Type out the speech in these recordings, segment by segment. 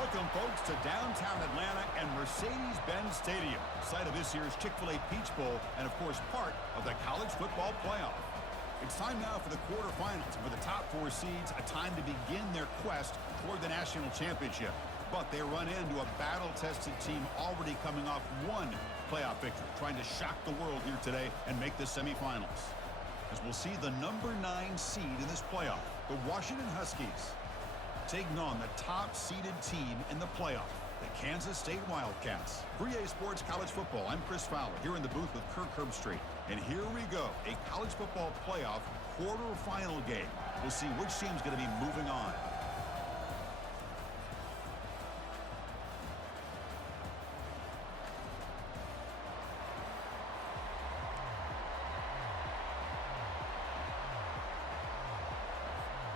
Welcome, folks, to downtown Atlanta and Mercedes-Benz Stadium, site of this year's Chick-fil-A Peach Bowl and, of course, part of the college football playoff. It's time now for the quarterfinals, and for the top four seeds, a time to begin their quest toward the national championship. But they run into a battle-tested team already coming off one playoff victory, trying to shock the world here today and make the semifinals. As we'll see the number 9 seed in this playoff, the Washington Huskies, taking on the top-seeded team in the playoff, the Kansas State Wildcats. For EA Sports College Football, I'm Chris Fowler, here in the booth with Kirk Herbstreit. And here we go, a college football playoff quarterfinal game. We'll see which team's going to be moving on.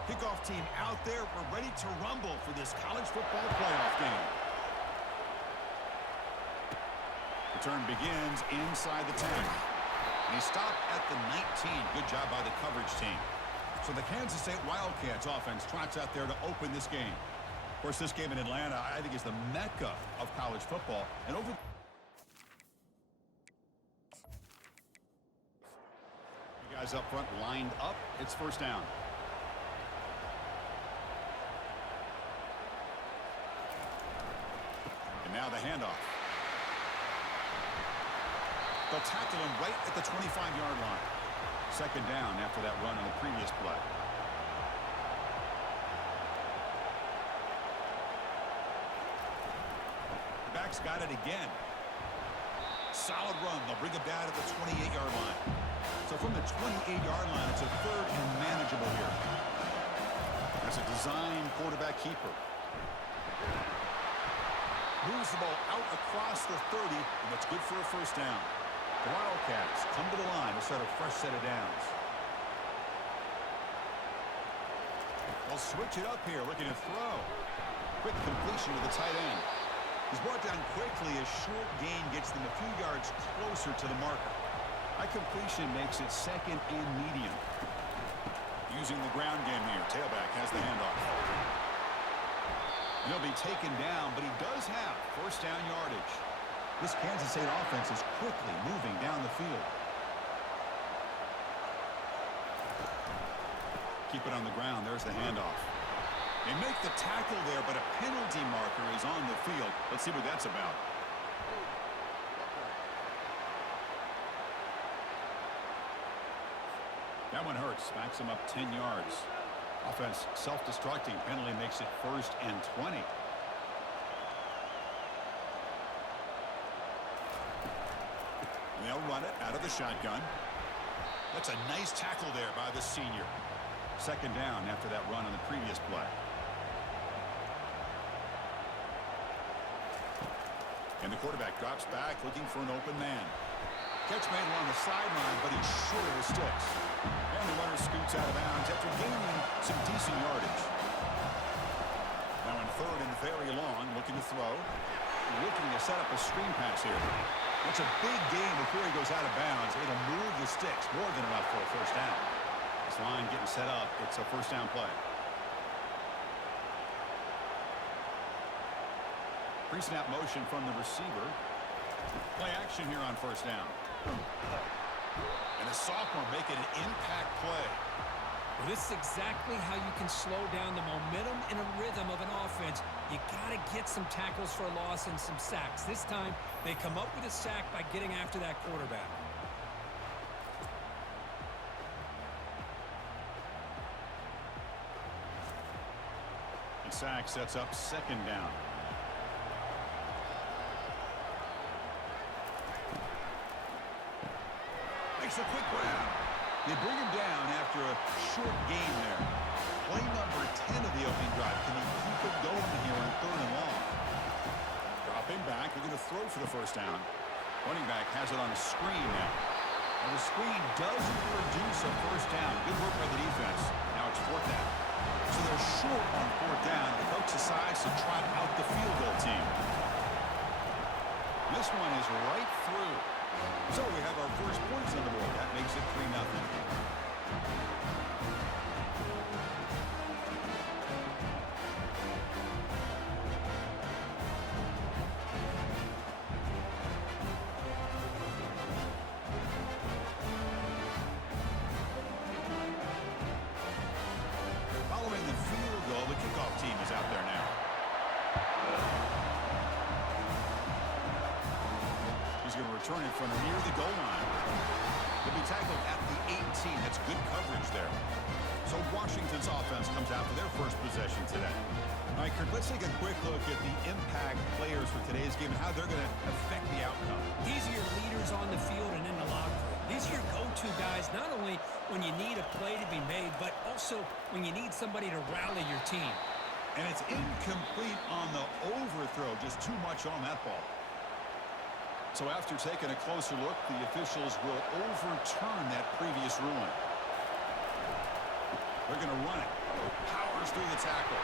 Kickoff team out there. We're ready to rumble for this college football playoff game. Return begins inside the 10. And he stopped at the 19. Good job by the coverage team. So the Kansas State Wildcats offense trots out there to open this game. Of course, this game in Atlanta, I think, is the mecca of college football. And over... You guys up front lined up. It's first down. Now the handoff. They'll tackle him right at the 25-yard line. Second down after that run on the previous play. Back's got it again. Solid run. They'll bring it down to the 28-yard line. So from the 28-yard line, it's a third and manageable here. That's a design quarterback keeper. Moves the ball out across the 30, and that's good for a first down. The Wildcats come to the line to start a fresh set of downs. They'll switch it up here, looking to throw. Quick completion to the tight end. He's brought down quickly as short gain gets them a few yards closer to the marker. High completion makes it second and medium. Using the ground game here, tailback has the handoff. He'll be taken down, but he does have first down yardage. This Kansas State offense is quickly moving down the field. Keep it on the ground. There's the handoff. They make the tackle there, but a penalty marker is on the field. Let's see what that's about. That one hurts. Backs him up 10 yards. Offense self-destructing. Penalty makes it first and 20. They'll run it out of the shotgun. That's a nice tackle there by the senior. Second down after that run on the previous play. And the quarterback drops back looking for an open man. Catch made along the sideline, but he's short of the sticks. And the runner scoots out of bounds after gaining some decent yardage. Now in third and very long, looking to throw. Looking to set up a screen pass here. It's a big gain before he goes out of bounds. It'll move the sticks, more than enough for a first down. This line getting set up. It's a first down play. Pre-snap motion from the receiver. Play action here on first down. And the sophomore making an impact play. Well, this is exactly how you can slow down the momentum and a rhythm of an offense. You got to get some tackles for a loss and some sacks. This time, they come up with a sack by getting after that quarterback. The sack sets up second down. Makes a quick grab. They bring him down after a short gain there. Play number 10 of the opening drive. Can he keep it going here on third and long? Dropping back. They're going to throw for the first down. Running back has it on a screen now. And the screen doesn't produce a first down. Good work by the defense. Now it's fourth down. So they're short on fourth down. The coach decides to trot out the field goal team. This one is right through. So we have our first points on the board. That makes it 3-0. He's going to return it from near the goal line. He'll be tackled at the 18. That's good coverage there. So Washington's offense comes out for their first possession today. All right, Kirk, let's take a quick look at the impact players for today's game and how they're going to affect the outcome. These are your leaders on the field and in the locker room. These are your go-to guys, not only when you need a play to be made, but also when you need somebody to rally your team. And it's incomplete on the overthrow, just too much on that ball. So after taking a closer look, the officials will overturn that previous ruling. They're going to run it. Powers through the tackle.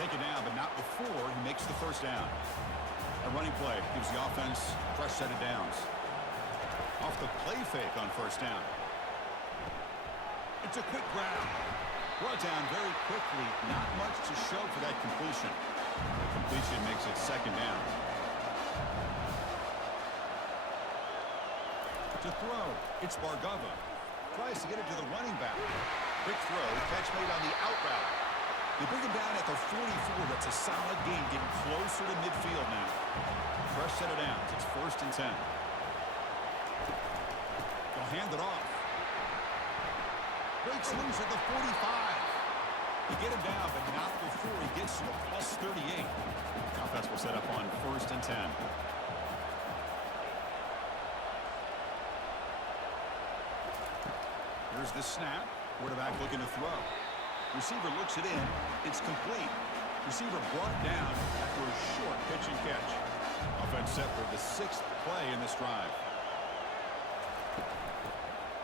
Take it down, but not before he makes the first down. A running play gives the offense a fresh set of downs. Off the play fake on first down. It's a quick grab. Brought down very quickly. Not much to show for that completion. The completion makes it second down. To throw, it's Bargava. Tries to get it to the running back. Quick throw, catch made on the out route. They bring him down at the 44. That's a solid gain, getting closer to midfield now. Fresh set of downs. It's 1st and 10. They'll hand it off. Breaks loose at the 45. They get him down, but not before he gets to the plus 38. Offense will set up on 1st and 10. Here's the snap. Quarterback looking to throw. Receiver looks it in. It's complete. Receiver brought down after a short pitch and catch. Offense set for the 6th play in this drive.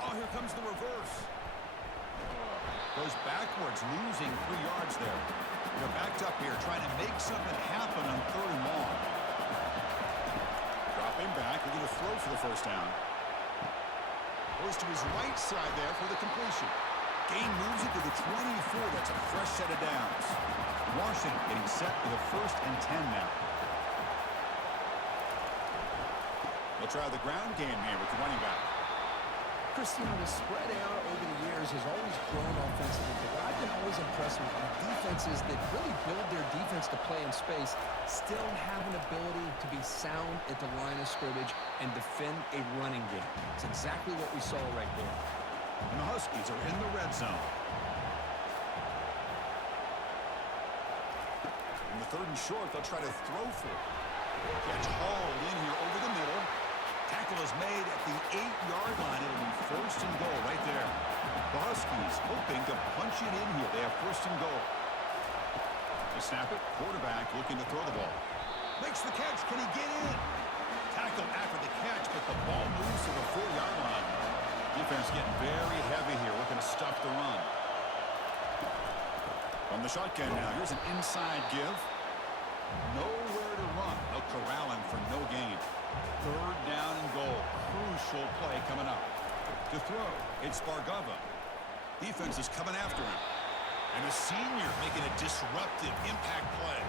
Oh, here comes the reverse. Goes backwards, losing 3 yards there. They're backed up here, trying to make something happen on 3rd and long. Dropping back, looking to throw for the first down. Goes to his right side there for the completion. Gain moves it to the 24. That's a fresh set of downs. Washington getting set for the 1st and 10 now. They'll try the ground game here with the running back. Christian, the spread era over the years has always grown offensively, but what I've been always impressed with defenses that really build their defense to play in space still have an ability to be sound at the line of scrimmage and defend a running game. It's exactly what we saw right there. And the Huskies are in the red zone. In the 3rd and short, they'll try to throw for it. Catch hauled in here over the middle. Tackle is made at the 8-yard line. It'll be 1st and goal right there. The Huskies hoping to punch it in here. They have 1st and goal. They snap it. Quarterback looking to throw the ball. Makes the catch. Can he get in? Tackle after the catch, but the ball moves to the 4-yard line. Defense getting very heavy here, looking to stop the run. From the shotgun now, here's an inside give. Nowhere to run. They'll corral him for no gain. 3rd down and goal. Crucial play coming up. To throw, it's Bargava. Defense is coming after him. And the senior making a disruptive impact play.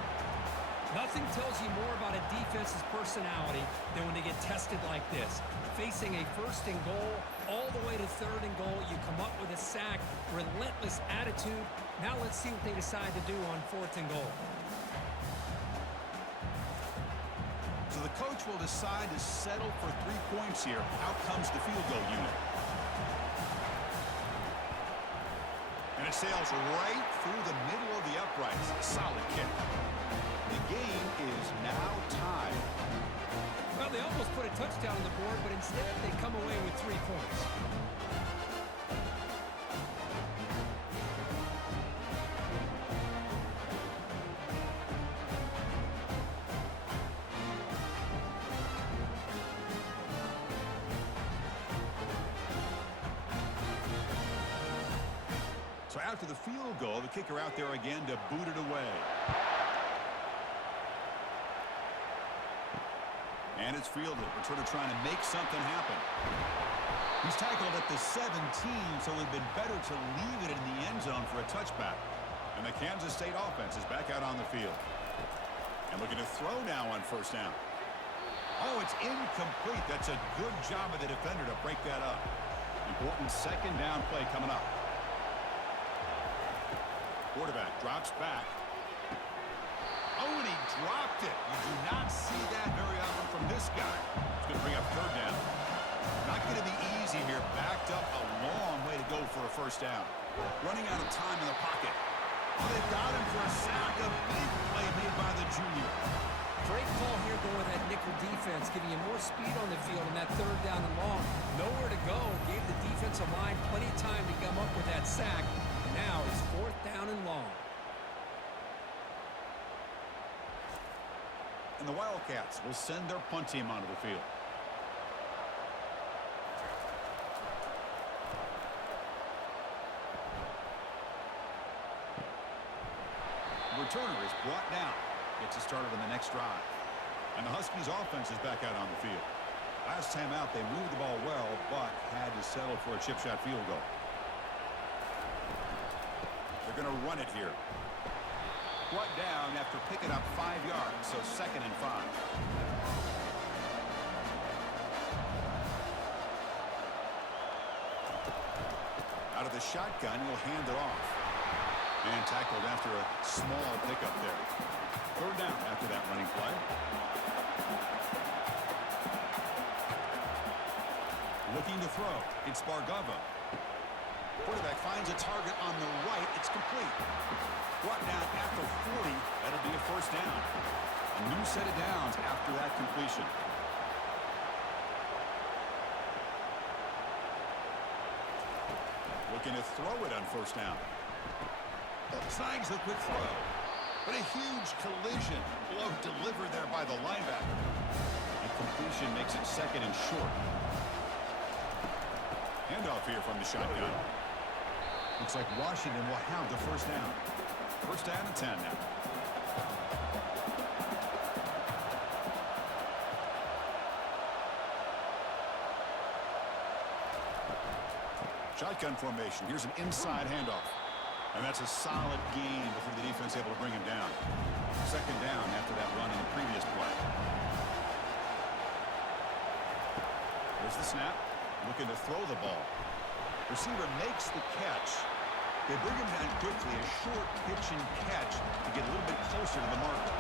Nothing tells you more about a defense's personality than when they get tested like this. Facing a 1st and goal, all the way to 3rd and goal, you come up with a sack, relentless attitude. Now let's see what they decide to do on 4th and goal. So the coach will decide to settle for 3 points here. Out comes the field goal unit. And it sails right through the middle of the uprights. Solid kick. The game is now tied. Well, they almost put a touchdown on the board, but instead they come away with 3 points. So after the field goal, the kicker out there again to boot it away. And it's fielded. Returner trying to make something happen. He's tackled at the 17, so it would have been better to leave it in the end zone for a touchback. And the Kansas State offense is back out on the field. And looking to throw now on 1st down. Oh, it's incomplete. That's a good job of the defender to break that up. Important 2nd down play coming up. Quarterback drops back. Oh, and he dropped it. You do not see that very often from this guy. first down. Running out of time in the pocket. Oh, they've got him for a sack. A big play made by the junior. Great call here going with that nickel defense, giving you more speed on the field in that third down and long. Nowhere to go. Gave the defensive line plenty of time to come up with that sack. And now it's fourth down and long. And the Wildcats will send their punt team onto the field. Returner is brought down. Gets it started on the next drive. And the Huskies offense is back out on the field. Last time out, they moved the ball well, but had to settle for a chip shot field goal. They're going to run it here. Brought down after picking up 5 yards, so 2nd and 5. Out of the shotgun, he'll hand it off. And tackled after a small pickup there. 3rd down after that running play. Looking to throw. It's Bargava. Quarterback finds a target on the right. It's complete. Brought down at the 40. That'll be a first down. A new set of downs after that completion. Looking to throw it on first down. Snags the quick throw. But a huge collision. Blow delivered there by the linebacker. And completion makes it 2nd and short. Handoff here from the shotgun. Looks like Washington will have the first down. First down and 10 now. Shotgun formation. Here's an inside handoff. And that's a solid gain before the defense able to bring him down. 2nd down after that run in the previous play. There's the snap. Looking to throw the ball. Receiver makes the catch. They bring him down quickly. A short pitch and catch to get a little bit closer to the marker.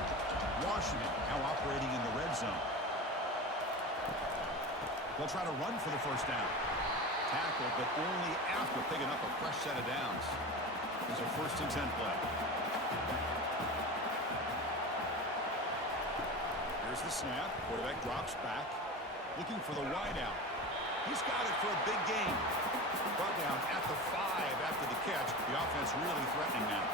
Washington now operating in the red zone. They'll try to run for the first down. Tackle, but only after picking up a fresh set of downs. There's a 1st and 10 play. Here's the snap. Quarterback drops back. Looking for the wide out. He's got it for a big gain. Brought down at the 5 after the catch. The offense really threatening now.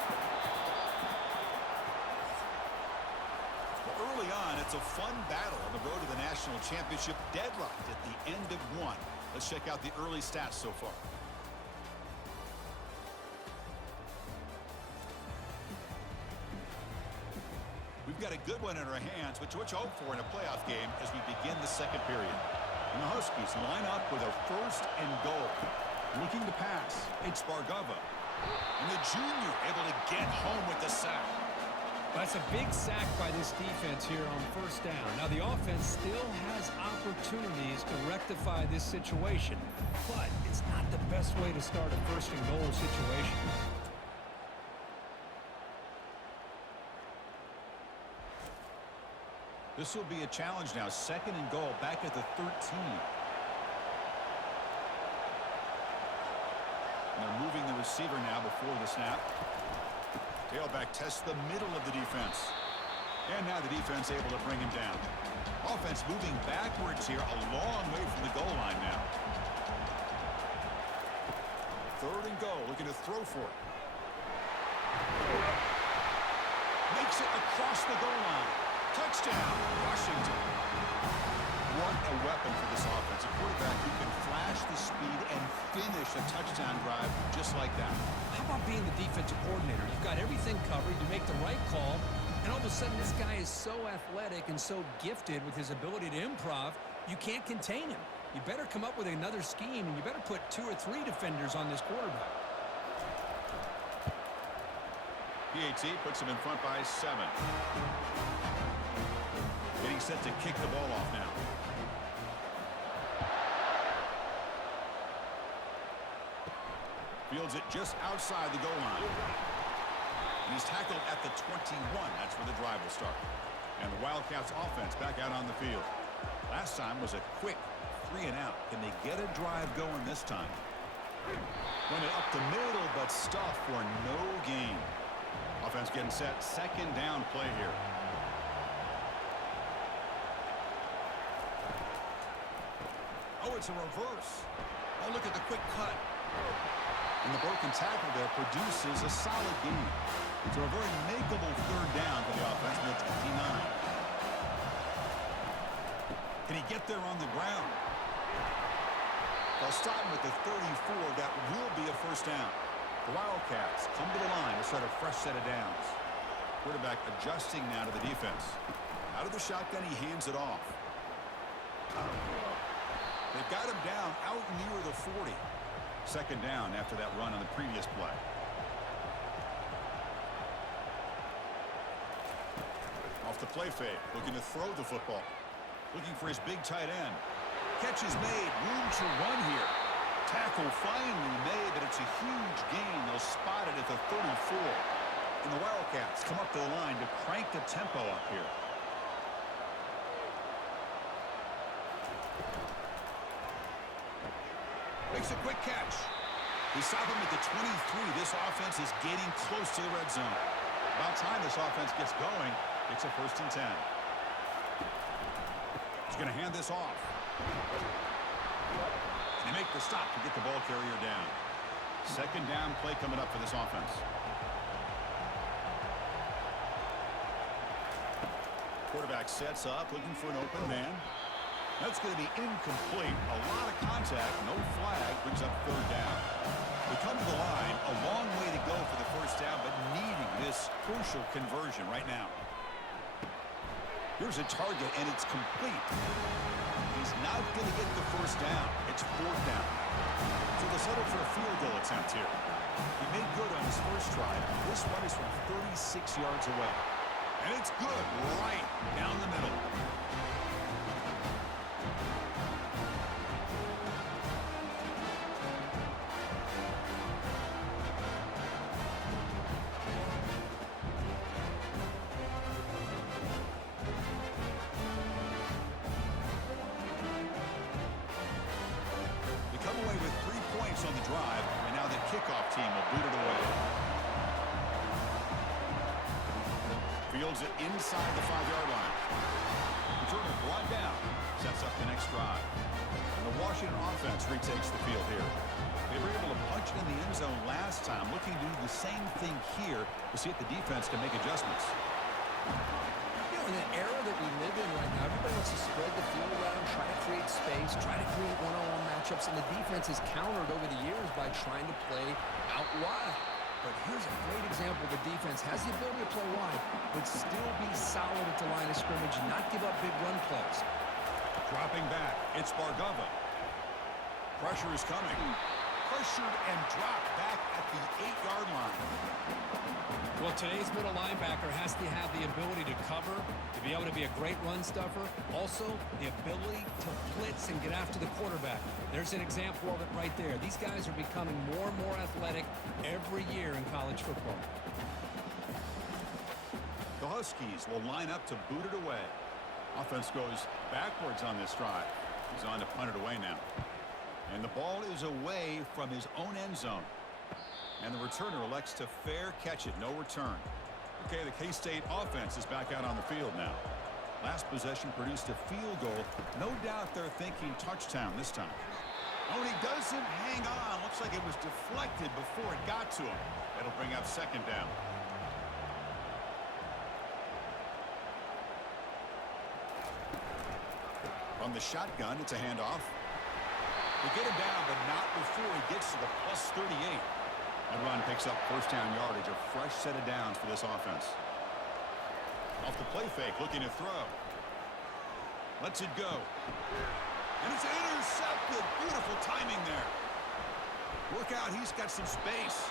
Well, early on, it's a fun battle on the road to the national championship, deadlocked at the end of 1. Let's check out the early stats so far. We've got a good one in our hands, which you hope for in a playoff game as we begin the 2nd period. And the Huskies line up with a 1st and goal. Looking to pass. It's Bargava. And the junior able to get home with the sack. That's a big sack by this defense here on first down. Now, the offense still has opportunities to rectify this situation, but it's not the best way to start a 1st and goal situation. This will be a challenge now. 2nd and goal back at the 13. And they're moving the receiver now before the snap. Tailback tests the middle of the defense. And now the defense able to bring him down. Offense moving backwards here, a long way from the goal line now. 3rd and goal, looking to throw for it. Makes it across the goal line. Touchdown, Washington. What a weapon for this offense. A quarterback who can flash the speed and finish a touchdown drive just like that. How about being the defensive coordinator? You've got everything covered. You make the right call, and all of a sudden this guy is so athletic and so gifted with his ability to improv, you can't contain him. You better come up with another scheme, and you better put 2 or 3 defenders on this quarterback. PAT puts him in front by 7. Getting set to kick the ball off now. Fields it just outside the goal line. And he's tackled at the 21. That's where the drive will start. And the Wildcats offense back out on the field. Last time was a quick 3 and out. Can they get a drive going this time? Run it up the middle, but stuff for no gain. Offense getting set. Second down play here. Oh, it's a reverse. Oh, look at the quick cut. And the broken tackle there produces a solid gain. So a very makeable third down for the offense from the 29. Can he get there on the ground? They'll stop him at the 34. That will be a first down. The Wildcats come to the line to start a fresh set of downs. Quarterback adjusting now to the defense. Out of the shotgun, he hands it off. They've got him down out near the 40. Second down after that run on the previous play. Off the play fake, looking to throw the football. Looking for his big tight end. Catch is made. Room to run here. Tackle finally made, but it's a huge gain. They'll spot it at the 34. And the Wildcats come up to the line to crank the tempo up here. Makes a quick catch. They stop him at the 23. This offense is getting close to the red zone. About time this offense gets going. It's a 1st and 10. He's going to hand this off. They make the stop to get the ball carrier down. Second down play coming up for this offense. Quarterback sets up, looking for an open man. That's going to be incomplete. A lot of contact, no flag, brings up third down. They come to the line, a long way to go for the first down, but needing this crucial conversion right now. Here's a target, and it's complete. He's not going to get the first down. It's fourth down. So they'll settle for a field goal attempt here. He made good on his first try. This one is from 36 yards away. And it's good right down the middle. On the drive, and now the kickoff team will boot it away. Fields it inside the 5-yard line. Returner brought down, sets up the next drive. And the Washington offense retakes the field here. They were able to punch it in the end zone last time, looking to do the same thing here to see if the defense can make adjustments. In an era that we live in right now, everybody wants to spread the field around, try to create space, try to create one-on-one matchups, and the defense has countered over the years by trying to play out wide. But here's a great example. The defense has the ability to play wide, but still be solid at the line of scrimmage and not give up big run plays. Dropping back, it's Bargava. Pressure is coming. Pressured and dropped back at the 8-yard line. Well, today's middle linebacker has to have the ability to cover, to be able to be a great run stuffer. Also, the ability to blitz and get after the quarterback. There's an example of it right there. These guys are becoming more and more athletic every year in college football. The Huskies will line up to boot it away. Offense goes backwards on this drive. He's on to punt it away now. And the ball is away from his own end zone. And the returner elects to fair catch it. No return. Okay, the K-State offense is back out on the field now. Last possession produced a field goal. No doubt they're thinking touchdown this time. Oh, and he doesn't hang on. Looks like it was deflected before it got to him. That'll bring up second down. From the shotgun, it's a handoff. They get him down, but not before he gets to the plus 38. That run picks up first down yardage, a fresh set of downs for this offense. Off the play fake, looking to throw. Lets it go. And it's intercepted. Beautiful timing there. Look out, he's got some space.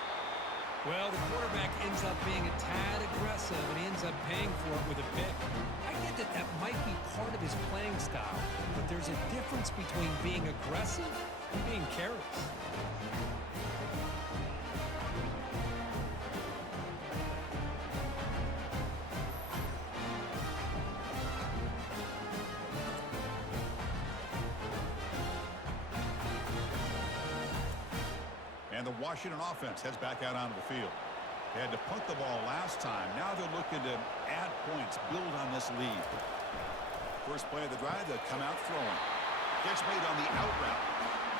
Well, the quarterback ends up being a tad aggressive, and he ends up paying for it with a pick. I get that that might be part of his playing style, but there's a difference between being aggressive and being careless. Washington offense heads back out onto the field. They had to punt the ball last time. Now they're looking to add points, build on this lead. First play of the drive, they'll come out throwing. Gets made on the out route.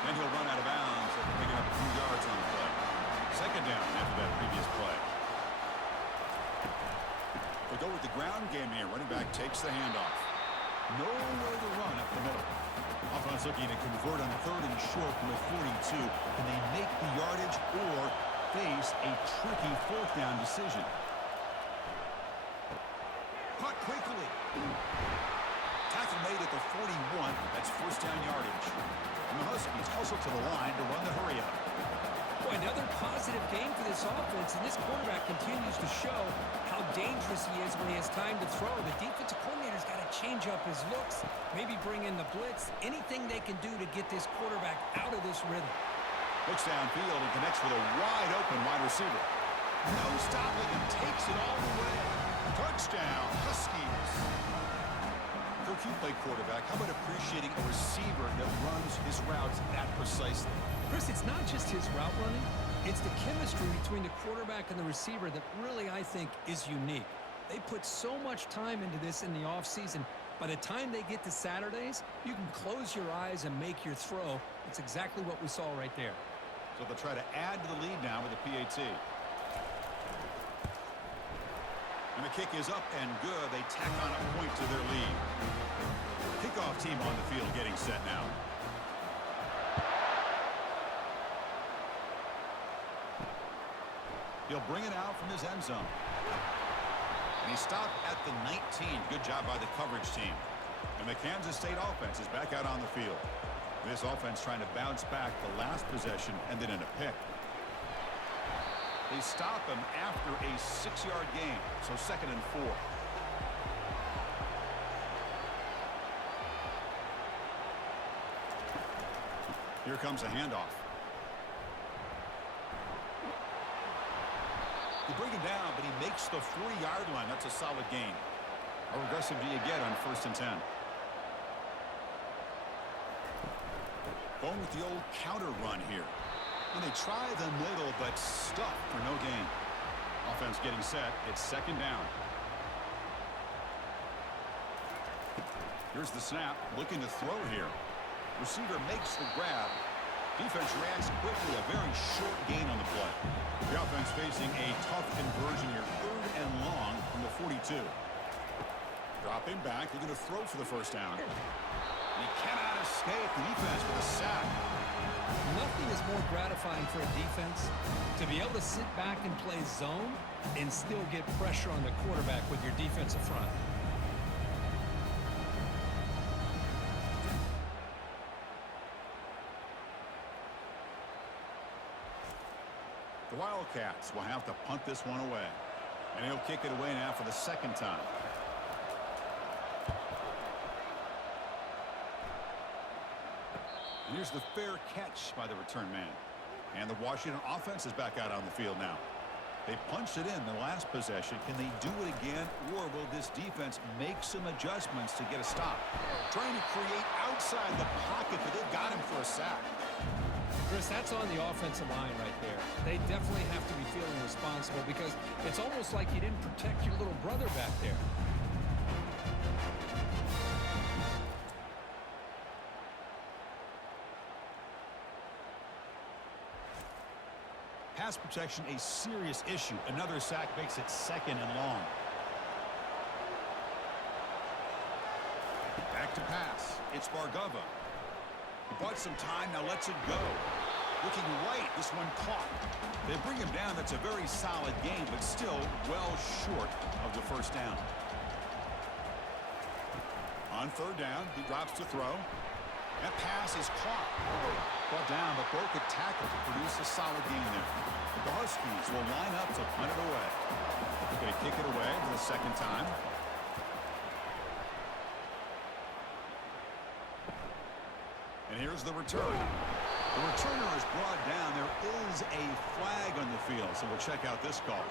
Then he'll run out of bounds after picking up a few yards on the play. Second down after that previous play. They go with the ground game here. Running back takes the handoff. Nowhere to run up the middle. Offense looking to convert on 3rd and short from the 42. Can they make the yardage or face a tricky 4th down decision? Caught quickly. Tackle made at the 41. That's 1st down yardage. And the Huskies hustle to the line to run the hurry up. Boy, another positive game for this offense, and this quarterback continues to show how dangerous he is when he has time to throw. The defensive coordinator's got to change up his looks, maybe bring in the blitz, anything they can do to get this quarterback out of this rhythm. Looks downfield and connects with a wide-open wide receiver. No stopping and takes it all the way. Touchdown, Huskies. Coach, you play quarterback. How about appreciating a receiver that runs his routes that precisely? Chris, it's not just his route running. It's the chemistry between the quarterback and the receiver that really, I think, is unique. They put so much time into this in the offseason. By the time they get to Saturdays, you can close your eyes and make your throw. It's exactly what we saw right there. So they'll try to add to the lead now with the PAT. And the kick is up and good. They tack on a point to their lead. Kickoff team on the field getting set now. He'll bring it out from his end zone. And he stopped at the 19. Good job by the coverage team. And the Kansas State offense is back out on the field. This offense trying to bounce back. The last possession ended in a pick. They stop him after a 6-yard gain, so 2nd and 4. Here comes a handoff. They bring him down, but he makes the 40-yard line. That's a solid gain. How aggressive do you get on 1st and 10? Going with the old counter run here. And they try the middle, but stuck for no gain. Offense getting set. It's 2nd down. Here's the snap. Looking to throw here. Receiver makes the grab. Defense reacts quickly. A very short gain on the play. The offense facing a tough conversion here. 3rd and long from the 42. Dropping back. They're going to throw for the 1st down. He cannot escape the defense with a sack. Nothing is more gratifying for a defense to be able to sit back and play zone and still get pressure on the quarterback with your defensive front. The Wildcats will have to punt this one away. And he'll kick it away now for the 2nd time. And here's the fair catch by the return man. And the Washington offense is back out on the field now. They punched it in the last possession. Can they do it again, or will this defense make some adjustments to get a stop? Trying to create outside the pocket, but they've got him for a sack. Chris, that's on the offensive line right there. They definitely have to be feeling responsible because it's almost like you didn't protect your little brother back there. Pass protection, a serious issue. Another sack makes it 2nd and long. Back to pass. It's Bargava. He bought some time, now lets it go. Looking right, this one caught. They bring him down. That's a very solid game, but still well short of the 1st down. On 3rd down, he drops to throw. That pass is caught. Brought down, but broke a tackle to produce a solid gain there. The Huskies will line up to punt it away. They're going to kick it away for the 2nd time. And here's the return. The returner is brought down. There is a flag on the field, so we'll check out this call.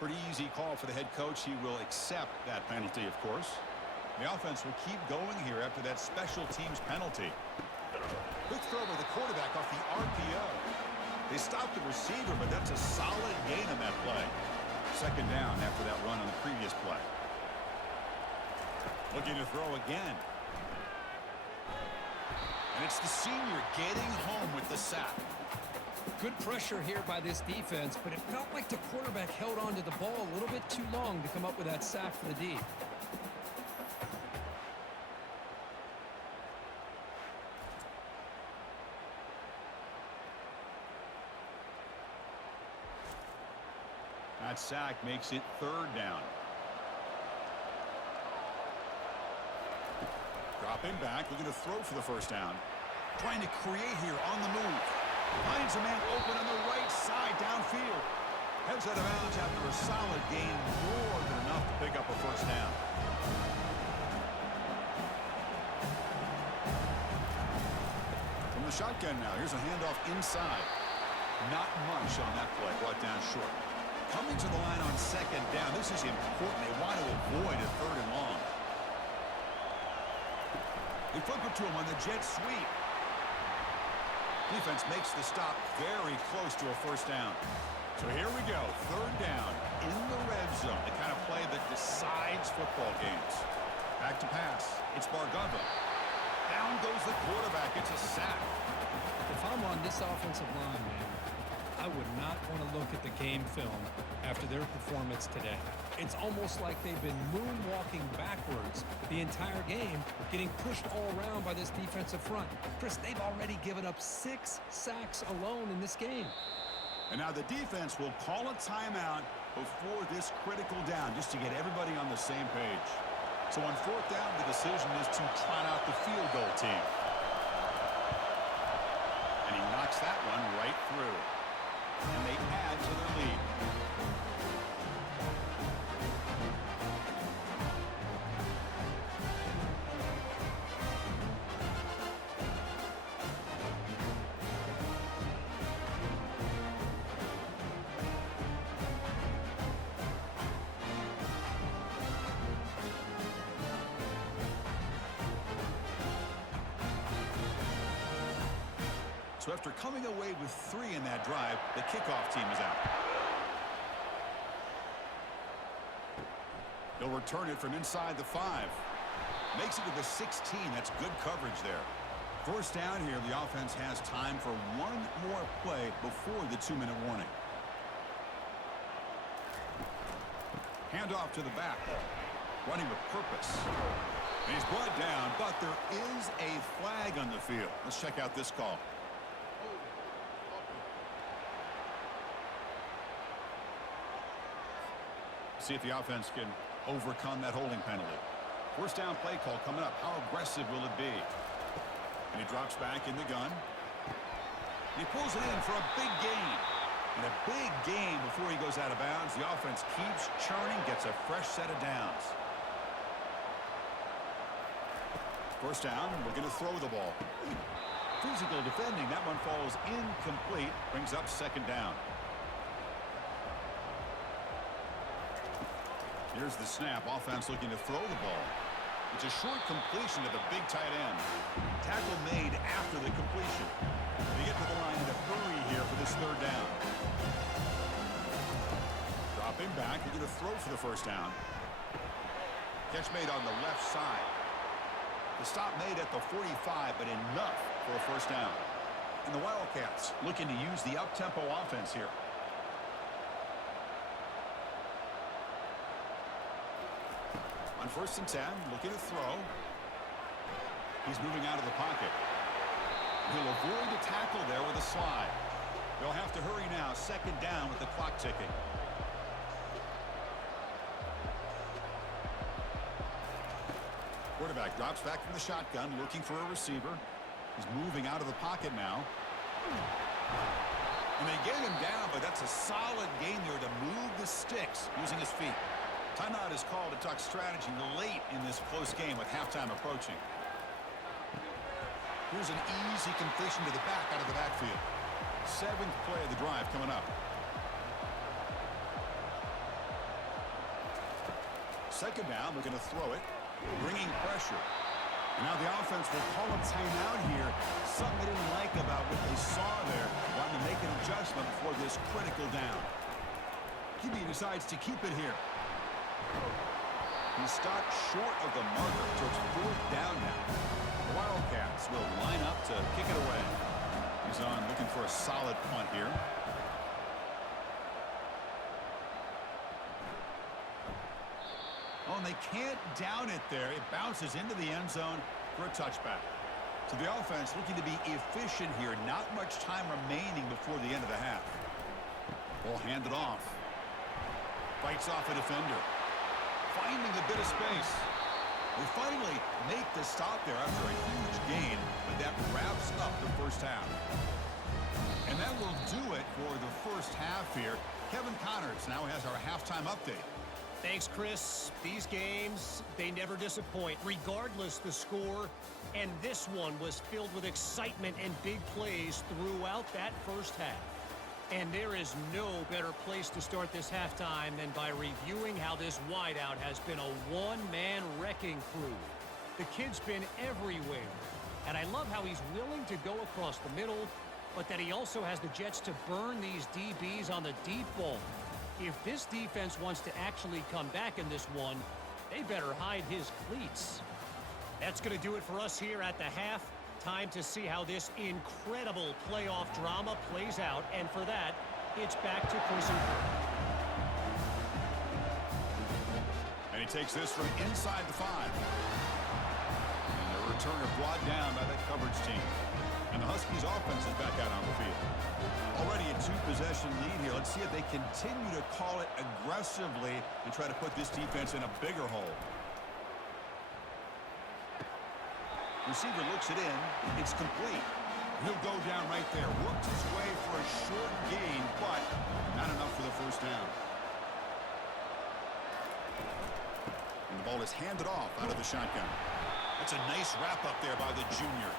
Pretty easy call for the head coach. He will accept that penalty, of course. The offense will keep going here after that special teams penalty. Quick throw by the quarterback off the RPO. They stopped the receiver, but that's a solid gain on that play. Second down after that run on the previous play. Looking to throw again. And it's the senior getting home with the sack. Good pressure here by this defense, but it felt like the quarterback held on to the ball a little bit too long to come up with that sack for the D. That sack makes it third down. Dropping back, looking to throw for the first down. Trying to create here on the move. Finds a man open on the right side downfield. Heads out of bounds after a solid gain, more than enough to pick up a first down. From the shotgun now, here's a handoff inside. Not much on that play, brought down short. Coming to the line on second down, this is important. They want to avoid a third and long. They flip it to him on the jet sweep. Defense makes the stop very close to a first down. So here we go, third down in the red zone, the kind of play that decides football games. Back to pass. It's Bargava. Down goes the quarterback. It's a sack. If I'm on this offensive line, man, I would not want to look at the game film after their performance today. It's almost like they've been moonwalking backwards the entire game, getting pushed all around by this defensive front. Chris, they've already given up 6 sacks alone in this game. And now the defense will call a timeout before this critical down, just to get everybody on the same page. So on fourth down, the decision is to trot out the field goal team. And he knocks that one right through. And they add to their lead. So after coming away with 3 in that drive, the kickoff team is out. He'll return it from inside the 5. Makes it to the 16. That's good coverage there. First down here, the offense has time for one more play before the 2-minute warning. Handoff to the back. Running with purpose. And he's brought down, but there is a flag on the field. Let's check out this call. See if the offense can overcome that holding penalty. First down play call coming up. How aggressive will it be? And he drops back in the gun. He pulls it in for a big gain. And a big gain before he goes out of bounds. The offense keeps churning, gets a fresh set of downs. First down, we're going to throw the ball. Physical defending. That one falls incomplete. Brings up second down. Here's the snap. Offense looking to throw the ball. It's a short completion to the big tight end. Tackle made after the completion. They get to the line in a hurry here for this third down. Dropping back. Looking to throw for the first down. Catch made on the left side. The stop made at the 45, but enough for a first down. And the Wildcats looking to use the up-tempo offense here. On first and 10, looking to throw. He's moving out of the pocket. He'll avoid the tackle there with a slide. They'll have to hurry now. Second down with the clock ticking. Quarterback drops back from the shotgun, looking for a receiver. He's moving out of the pocket now. And they get him down, but that's a solid gain there to move the sticks using his feet. Timeout is called to talk strategy late in this close game with halftime approaching. Here's an easy completion to the back out of the backfield. 7th play of the drive coming up. Second down, we're going to throw it. bringing pressure. And now the offense will call a timeout here. Something they didn't like about what they saw there. Wanting to make an adjustment before this critical down. QB decides to keep it here. He stopped short of the marker, so it's 4th down now. The Wildcats will line up to kick it away. He's on looking for a solid punt here. Oh, and they can't down it there. It bounces into the end zone for a touchback. So the offense looking to be efficient here. Not much time remaining before the end of the half. Ball handed off. Fights off a defender. Finding a bit of space. They finally make the stop there after a huge gain, but that wraps up the first half. And that will do it for the first half here. Kevin Connors now has our halftime update. Thanks, Chris. These games, they never disappoint, regardless the score. And this one was filled with excitement and big plays throughout that first half. And there is no better place to start this halftime than by reviewing how this wideout has been a one-man wrecking crew. The kid's been everywhere. And I love how he's willing to go across the middle, but that he also has the jets to burn these DBs on the deep ball. If this defense wants to actually come back in this one, they better hide his cleats. That's going to do it for us here at the half. Time to see how this incredible playoff drama plays out. And for that, it's back to Chris. And he takes this from inside the 5. And the returner brought down by that coverage team. And the Huskies offense is back out on the field. Already a 2-possession lead here. Let's see if they continue to call it aggressively and try to put this defense in a bigger hole. Receiver looks it in. It's complete. He'll go down right there. Worked his way for a short gain, but not enough for the first down. And the ball is handed off out of the shotgun. That's a nice wrap up there by the junior.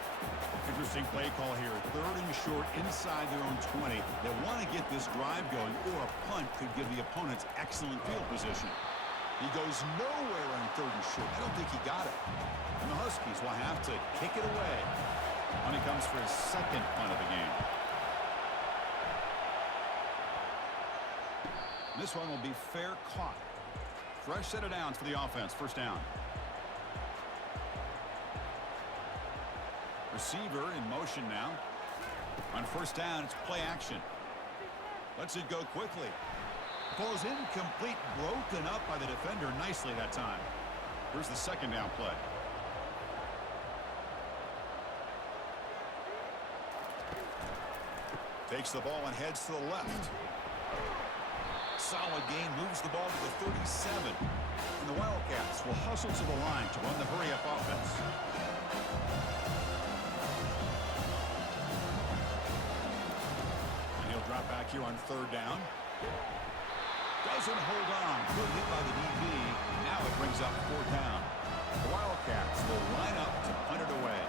Interesting play call here. 3rd and short inside their own 20. They want to get this drive going, or a punt could give the opponents excellent field position. He goes nowhere on 3rd and short. I don't think he got it. And the Huskies will have to kick it away when it comes for his 2nd punt of the game. This one will be fair caught. Fresh set of downs for the offense. First down. Receiver in motion now. On first down, it's play action. Lets it go quickly. Ball's incomplete, broken up by the defender nicely that time. Here's the 2nd down play. Takes the ball and heads to the left. Solid gain, moves the ball to the 37. And the Wildcats will hustle to the line to run the hurry-up offense. And he'll drop back here on 3rd down. Doesn't hold on. Good hit by the DB. Now it brings up 4th down. The Wildcats will line up to punt it away.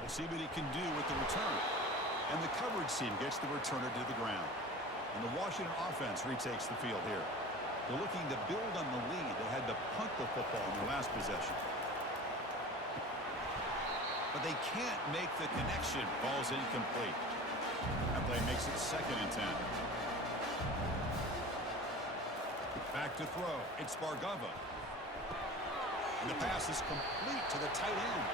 We'll see what he can do with the return. And the coverage team gets the returner to the ground. And the Washington offense retakes the field here. They're looking to build on the lead. They had to punt the football in their last possession. But they can't make the connection. Ball's incomplete. That play makes it 2nd and 10. Back to throw. It's Bargava. And the pass is complete to the tight end.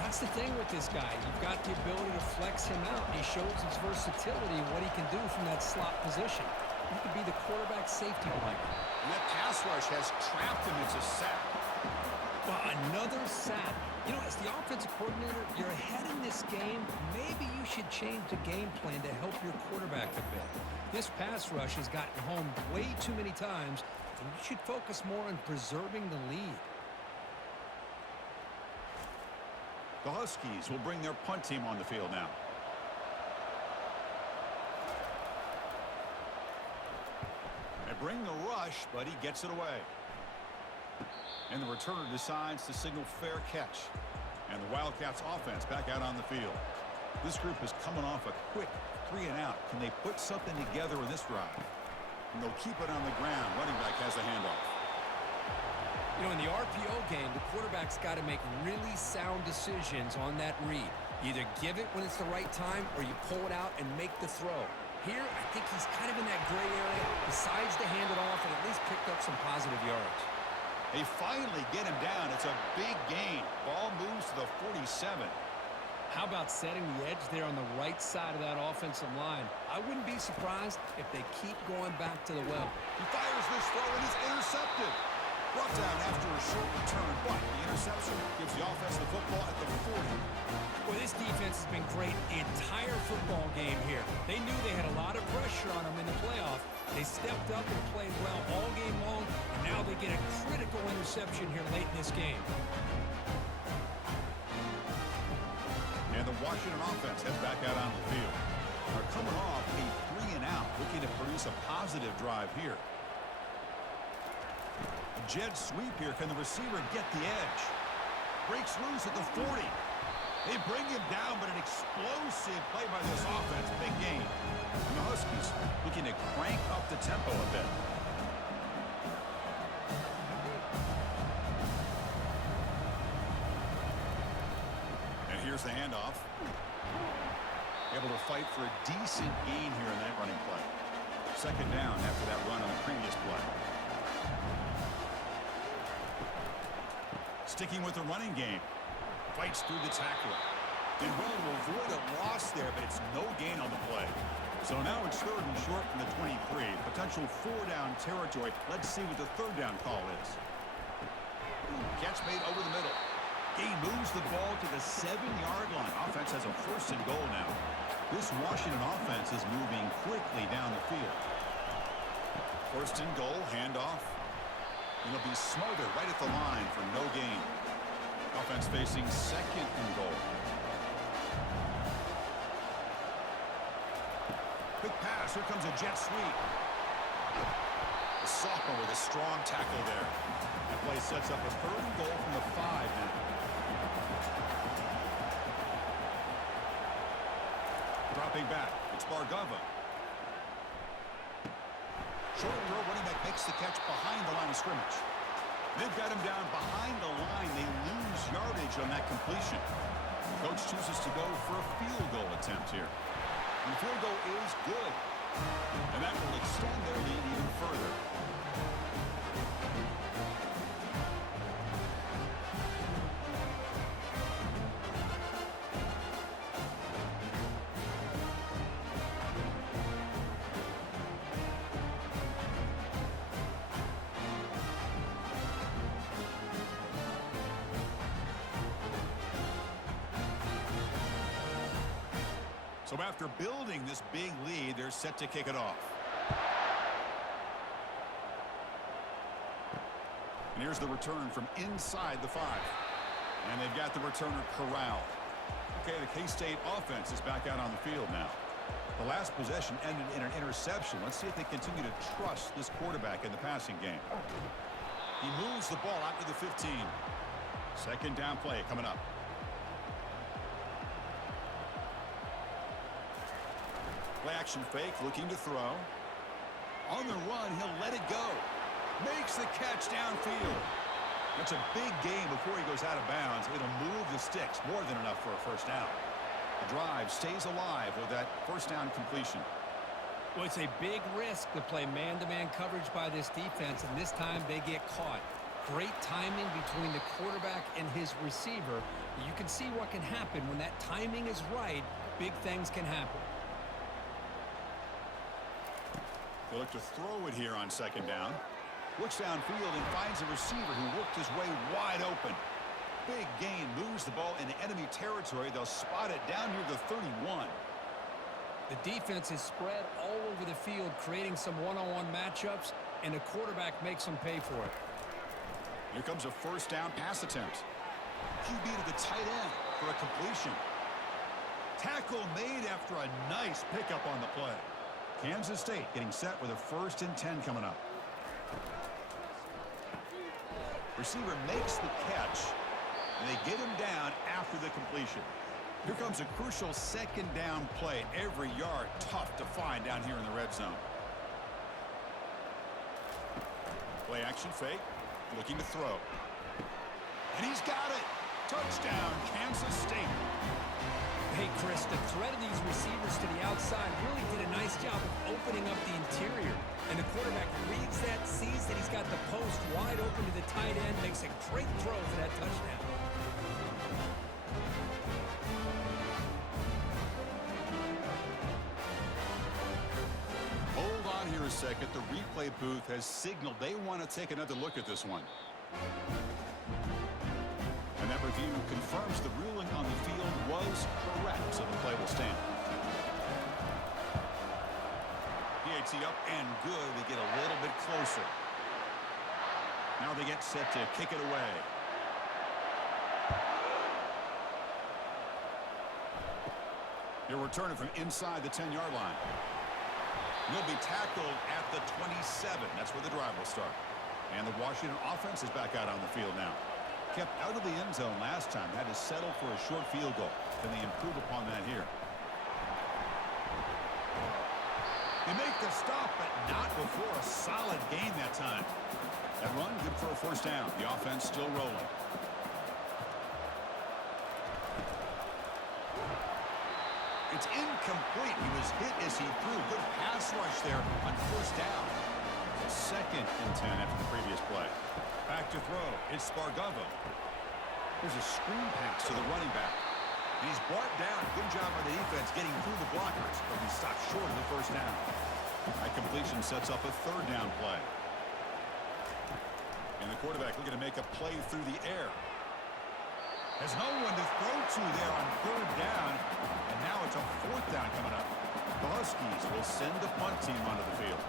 That's the thing with this guy. You've got the ability to flex him out. He shows his versatility, what he can do from that slot position. He could be the quarterback safety blanket. And that pass rush has trapped him. It's a sack. Well, another sack. You know, as the offensive coordinator, you're ahead in this game. Maybe you should change the game plan to help your quarterback a bit. This pass rush has gotten home way too many times, and you should focus more on preserving the lead. The Huskies will bring their punt team on the field now. They bring the rush, but he gets it away. And the returner decides to signal fair catch. And the Wildcats offense back out on the field. This group is coming off a quick 3-and-out. Can they put something together in this drive? And they'll keep it on the ground. Running back has the handoff. You know, in the RPO game, the quarterback's got to make really sound decisions on that read. Either give it when it's the right time or you pull it out and make the throw. Here, I think he's kind of in that gray area, decides to hand it off and at least picked up some positive yards. They finally get him down. It's a big gain. Ball moves to the 47. How about setting the edge there on the right side of that offensive line? I wouldn't be surprised if they keep going back to the well. He fires this throw and it's intercepted. Brought down after a short return, but the interception gives the offense the football at the 40. Well, this defense has been great the entire football game here. They knew they had a lot of pressure on them in the playoff. They stepped up and played well all game long, and now they get a critical interception here late in this game. And the Washington offense heads back out on the field. They're coming off a 3-and-out, looking to produce a positive drive here. A jet sweep here. Can the receiver get the edge? Breaks loose at the 40. They bring him down, but an explosive play by this offense. Big gain. And the Huskies looking to crank up the tempo a bit. And here's the handoff. Able to fight for a decent gain here in that running play. Second down after that run on the previous play. Sticking with the running game. Fights through the tackler. Did well to avoid a loss there, but it's no gain on the play. So now it's 3rd and short from the 23. Potential 4-down territory. Let's see what the 3rd down call is. Catch made over the middle. He moves the ball to the 7-yard line. Offense has a 1st and goal now. This Washington offense is moving quickly down the field. 1st and goal, handoff. And it'll be smothered right at the line for no gain. Offense facing 2nd and goal. Quick pass. Here comes a jet sweep. The sophomore with a strong tackle there. That play sets up a 3rd and goal from the 5 now. Dropping back. It's Bargava. Short throw. Running back makes the catch behind the line of scrimmage. They've got him down behind the line. They lose yardage on that completion. The coach chooses to go for a field goal attempt here. And the field goal is good. And that will extend their lead even further. So after building this big lead, they're set to kick it off. And here's the return from inside the 5. And they've got the returner corralled. Okay, the K-State offense is back out on the field now. The last possession ended in an interception. Let's see if they continue to trust this quarterback in the passing game. He moves the ball out to the 15. 2nd down play coming up. Play action fake, looking to throw. On the run, he'll let it go. Makes the catch downfield. That's a big gain before he goes out of bounds. It'll move the sticks, more than enough for a 1st down. The drive stays alive with that 1st down completion. Well, it's a big risk to play man-to-man coverage by this defense, and this time they get caught. Great timing between the quarterback and his receiver. You can see what can happen when that timing is right. Big things can happen. They look to throw it here on 2nd down. Looks downfield and finds a receiver who worked his way wide open. Big gain, moves the ball into enemy territory. They'll spot it down near the 31. The defense is spread all over the field, creating some one-on-one matchups, and the quarterback makes them pay for it. Here comes a 1st down pass attempt. QB to the tight end for a completion. Tackle made after a nice pickup on the play. Kansas State getting set with a 1st and 10 coming up. Receiver makes the catch, and they get him down after the completion. Here comes a crucial second down play. Every yard tough to find down here in the red zone. Play action fake. Looking to throw. And he's got it. Touchdown, Kansas State. Hey, Chris, the threat of these receivers to the outside really did a nice job of opening up the interior. And the quarterback reads that, sees that he's got the post wide open to the tight end, makes a great throw for that touchdown. Hold on here a second. The replay booth has signaled they want to take another look at this one. And that review confirms the ruling on the field was correct, so the play will stand. PAT up and good. They get a little bit closer. Now they get set to kick it away. They're returning from inside the 10-yard line. He'll be tackled at the 27. That's where the drive will start. And the Washington offense is back out on the field now. Kept out of the end zone last time. Had to settle for a short field goal. Can they improve upon that here? They make the stop, but not before a solid gain that time. That run, good for a first down. The offense still rolling. It's incomplete. He was hit as he threw. Good pass rush there on first down. Second and 10 after the previous play. Back to throw. It's Spargava. There's a screen pass to the running back. He's brought down. Good job by the defense getting through the blockers, but he stopped short of the first down. That completion sets up a third down play. And the quarterback looking to make a play through the air. Has no one to throw to there on third down. And now it's a fourth down coming up. The Huskies will send the punt team onto the field.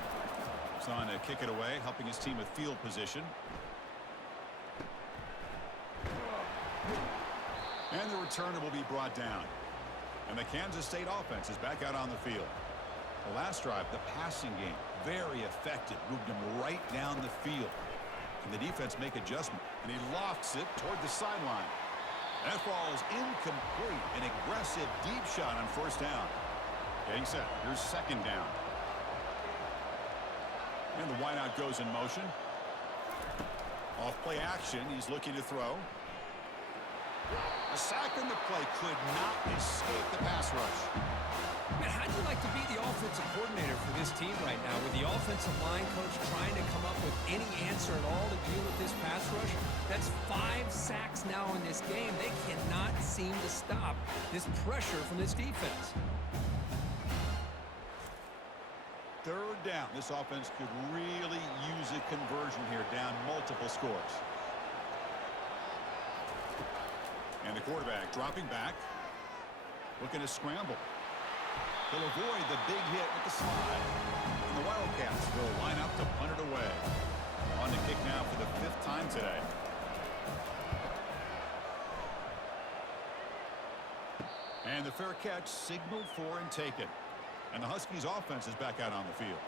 He's on to kick it away, helping his team with field position. And the returner will be brought down. And the Kansas State offense is back out on the field. The last drive, the passing game, very effective. Moved him right down the field. Can the defense make adjustment? And he lofts it toward the sideline. That ball is incomplete. An aggressive deep shot on first down. Getting set. Here's second down. And the wideout goes in motion. Off play action. He's looking to throw. A sack in the play could not escape the pass rush. Man, how do you like to be the offensive coordinator for this team right now with the offensive line coach trying to come up with any answer at all to deal with this pass rush? That's 5 sacks now in this game. They cannot seem to stop this pressure from this defense. Third down. This offense could really use a conversion here, down multiple scores. And the quarterback dropping back, looking to scramble. He'll avoid the big hit with the slide. And the Wildcats will line up to punt it away. On to kick now for the 5th time today. And the fair catch signaled for and taken. And the Huskies offense is back out on the field.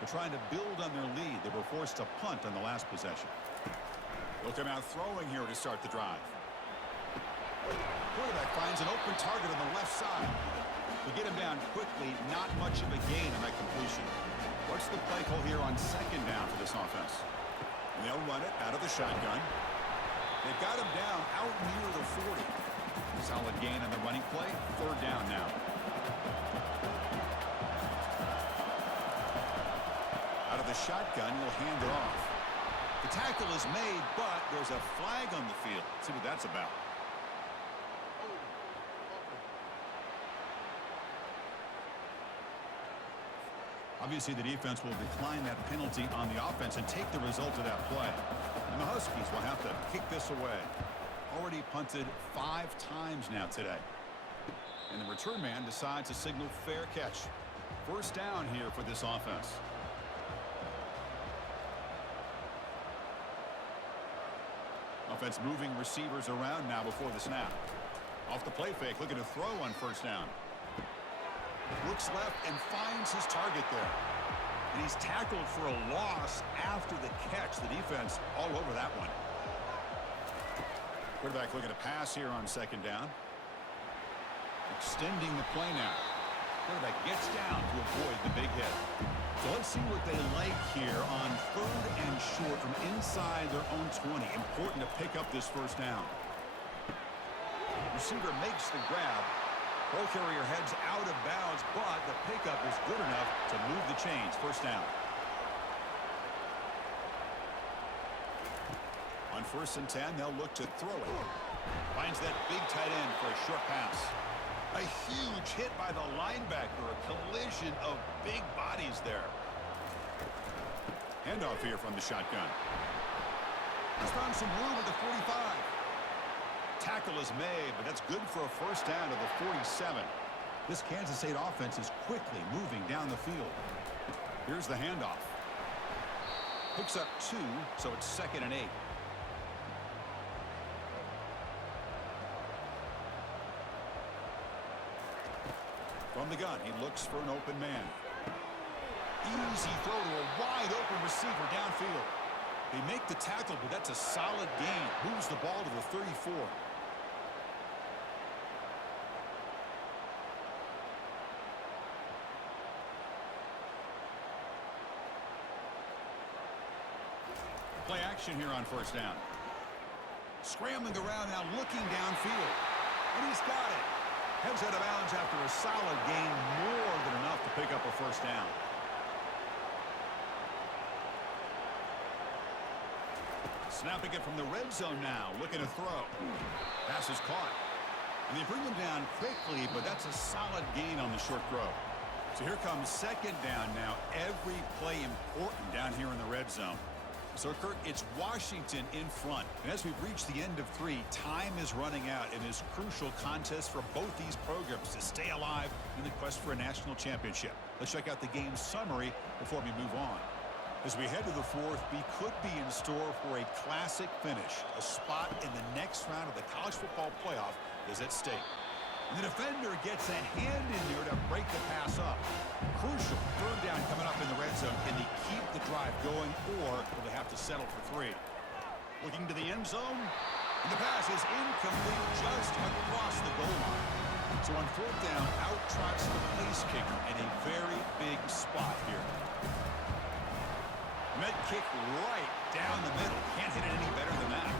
They're trying to build on their lead. They were forced to punt on the last possession. They'll come out throwing here to start the drive. Quarterback finds an open target on the left side. To get him down quickly, not much of a gain on that completion. What's the play call here on second down for this offense? And they'll run it out of the shotgun. They've got him down out near the 40. Solid gain on the running play. Third down now. Out of the shotgun, he'll hand it off. The tackle is made, but there's a flag on the field. Let's see what that's about. Obviously, the defense will decline that penalty on the offense and take the result of that play. And the Huskies will have to kick this away. Already punted 5 times now today. And the return man decides to signal fair catch. First down here for this offense. Offense moving receivers around now before the snap. Off the play fake, looking to throw on first down. Looks left and finds his target there. And he's tackled for a loss after the catch. The defense all over that one. Quarterback looking to pass here on second down. Extending the play now. Quarterback gets down to avoid the big hit. So let's see what they like here on 3rd and short from inside their own 20. Important to pick up this first down. Receiver makes the grab. Ball carrier heads out of bounds, but the pickup is good enough to move the chains. First down. On 1st and 10, they'll look to throw it. Finds that big tight end for a short pass. A huge hit by the linebacker. A collision of big bodies there. Handoff here from the shotgun. He's found some room at the 45. Tackle is made, but that's good for a first down to the 47. This Kansas State offense is quickly moving down the field. Here's the handoff. Picks up 2, so it's 2nd and 8. From the gun, he looks for an open man. Easy throw to a wide-open receiver downfield. They make the tackle, but that's a solid gain. Moves the ball to the 34. Play action here on first down. Scrambling around now, looking downfield. And he's got it. Heads out of bounds after a solid gain, more than enough to pick up a first down. Snapping it from the red zone now, looking to throw. Pass is caught. And they bring him down quickly, but that's a solid gain on the short throw. So here comes 2nd down now. Every play important down here in the red zone. So, Kurt, it's Washington in front. And as we've reached the end of 3, time is running out in this crucial contest for both these programs to stay alive in the quest for a national championship. Let's check out the game summary before we move on. As we head to the 4th, we could be in store for a classic finish. A spot in the next round of the college football playoff is at stake. And the defender gets a hand in there to break the pass up. Crucial 3rd down coming up in the red zone. Can they keep the drive going, or will they have to settle for 3? Looking to the end zone, and the pass is incomplete just across the goal line. So on 4th down, out trots the place kicker in a very big spot here. Med kick right down the middle. Can't hit it any better than that.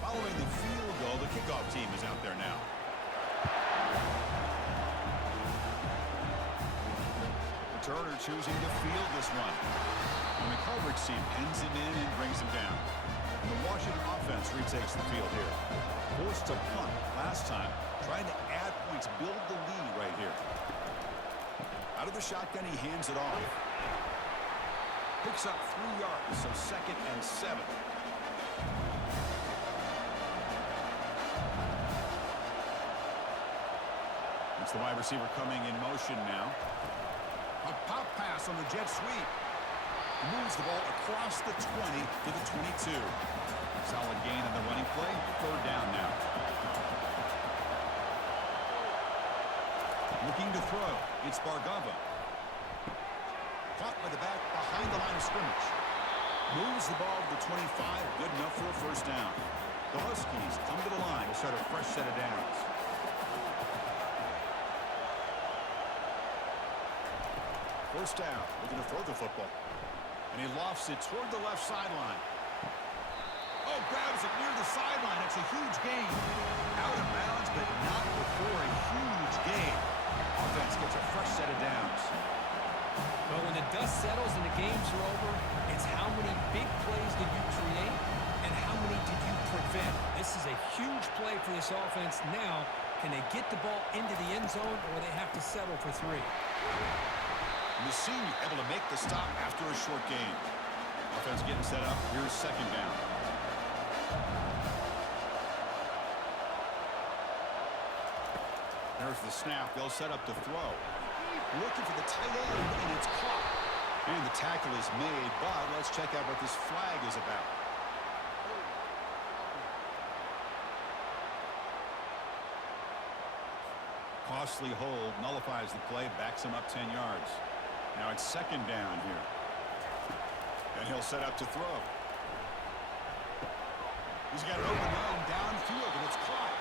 Following the field goal, the kickoff team is out there now. Turner choosing to field this one. And the coverage team pins him in and brings him down. And the Washington offense retakes the field here. Forced to punt last time, trying to add points, build the lead right here. Out of the shotgun, he hands it off. Picks up 3 yards, so 2nd and 7. It's the wide receiver coming in motion now. A pop pass on the jet sweep. Moves the ball across the 20 to the 22. Solid gain on the running play. 3rd down now. Looking to throw. It's Bargava. Caught by the back behind the line of scrimmage. Moves the ball to the 25. Good enough for a first down. The Huskies come to the line to start a fresh set of downs. First down, looking to throw the football. And he lofts it toward the left sideline. Oh, grabs it near the sideline. It's a huge gain. Out of bounds, but not before a huge gain. Offense gets a fresh set of downs. But when the dust settles and the games are over, it's how many big plays did you create and how many did you prevent. This is a huge play for this offense. Now, can they get the ball into the end zone, or they have to settle for 3? And the senior able to make the stop after a short gain. Offense getting set up. Here's 2nd down. There's the snap. They'll set up the throw. Looking for the tight end, and it's caught. And the tackle is made, but let's check out what this flag is about. costly hold nullifies the play, backs him up 10 yards. Now it's second down here. And he'll set up to throw. He's got an open man downfield, and it's caught.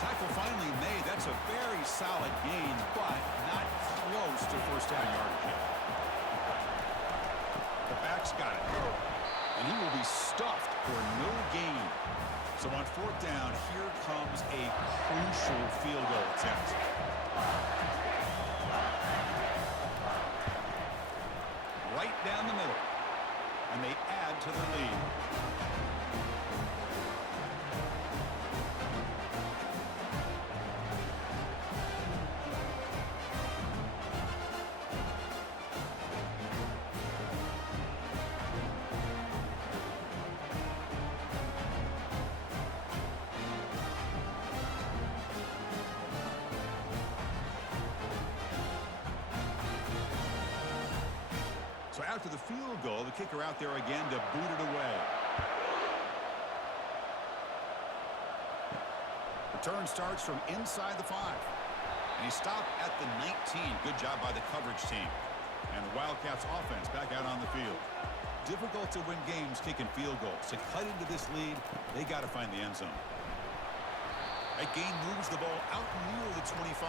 Tackle finally made. That's a very solid gain, but not close to first down yardage yet. The back's got it. And he will be stuffed for no gain. So on fourth down, here comes a crucial field goal attempt. Right down the middle. And they add to the lead. So after the field goal, the kicker out there again to boot it away. Return starts from inside the 5. And he stopped at the 19. Good job by the coverage team. And the Wildcats offense back out on the field. Difficult to win games kicking field goals. To cut into this lead, they got to find the end zone. That gain moves the ball out near the 25.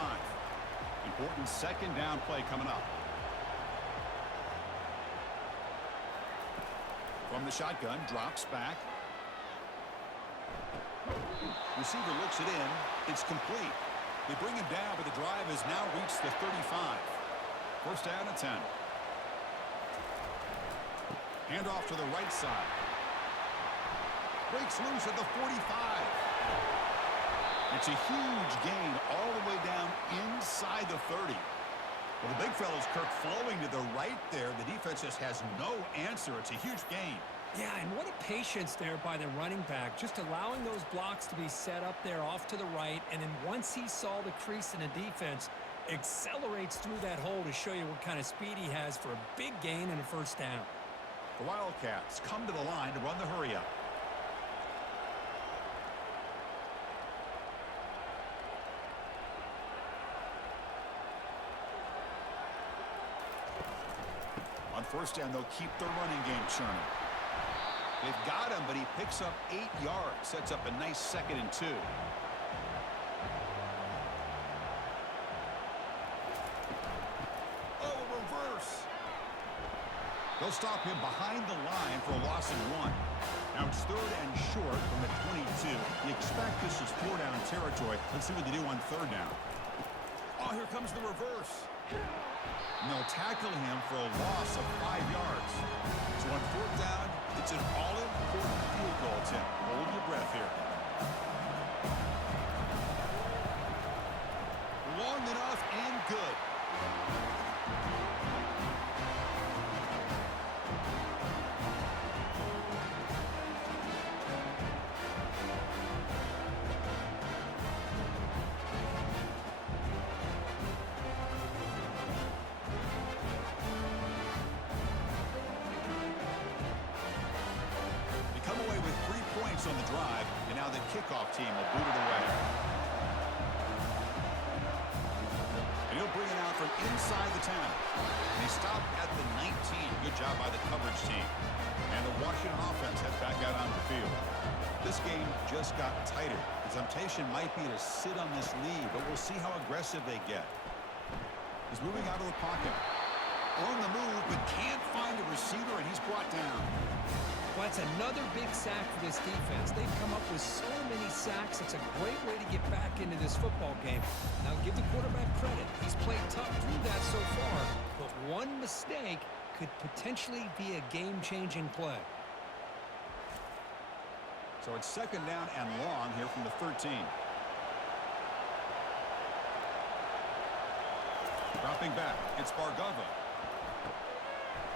Important second down play coming up. From the shotgun, drops back. Receiver looks it in. It's complete. They bring him down, but the drive has now reached the 35. First down and 10. Handoff to the right side. Breaks loose at the 45. It's a huge gain all the way down inside the 30. Well, the big fella's Kirk flowing to the right there. The defense just has no answer. It's a huge gain. Yeah, and what a patience there by the running back. Just allowing those blocks to be set up there off to the right. And then once he saw the crease in the defense, accelerates through that hole to show you what kind of speed he has for a big gain and a first down. The Wildcats come to the line to run the hurry up. On first down, they'll keep their running game churning. They've got him, but he picks up 8 yards. Sets up a nice 2nd and 2. Oh, a reverse. They'll stop him behind the line for a loss of 1. Now it's 3rd and short from the 22. You expect this is 4-down territory. Let's see what they do on 3rd down. Oh, here comes the reverse. And they'll tackle him for a loss of 5 yards. So on 4th down, it's an all-important field goal attempt. Hold your breath here. Long enough and good. On the drive, and now the kickoff team will boot it away. And he'll bring it out from inside the 10. And he stopped at the 19. Good job by the coverage team. And the Washington offense heads back out on the field. This game just got tighter. The temptation might be to sit on this lead, but we'll see how aggressive they get. He's moving out of the pocket. On the move, but can't find a receiver, and he's brought down. Well, that's another big sack for this defense. They've come up with so many sacks. It's a great way to get back into this football game. Now, give the quarterback credit. He's played tough through that so far, but one mistake could potentially be a game-changing play. So it's 2nd down and long here from the 13. Dropping back, it's Bargava.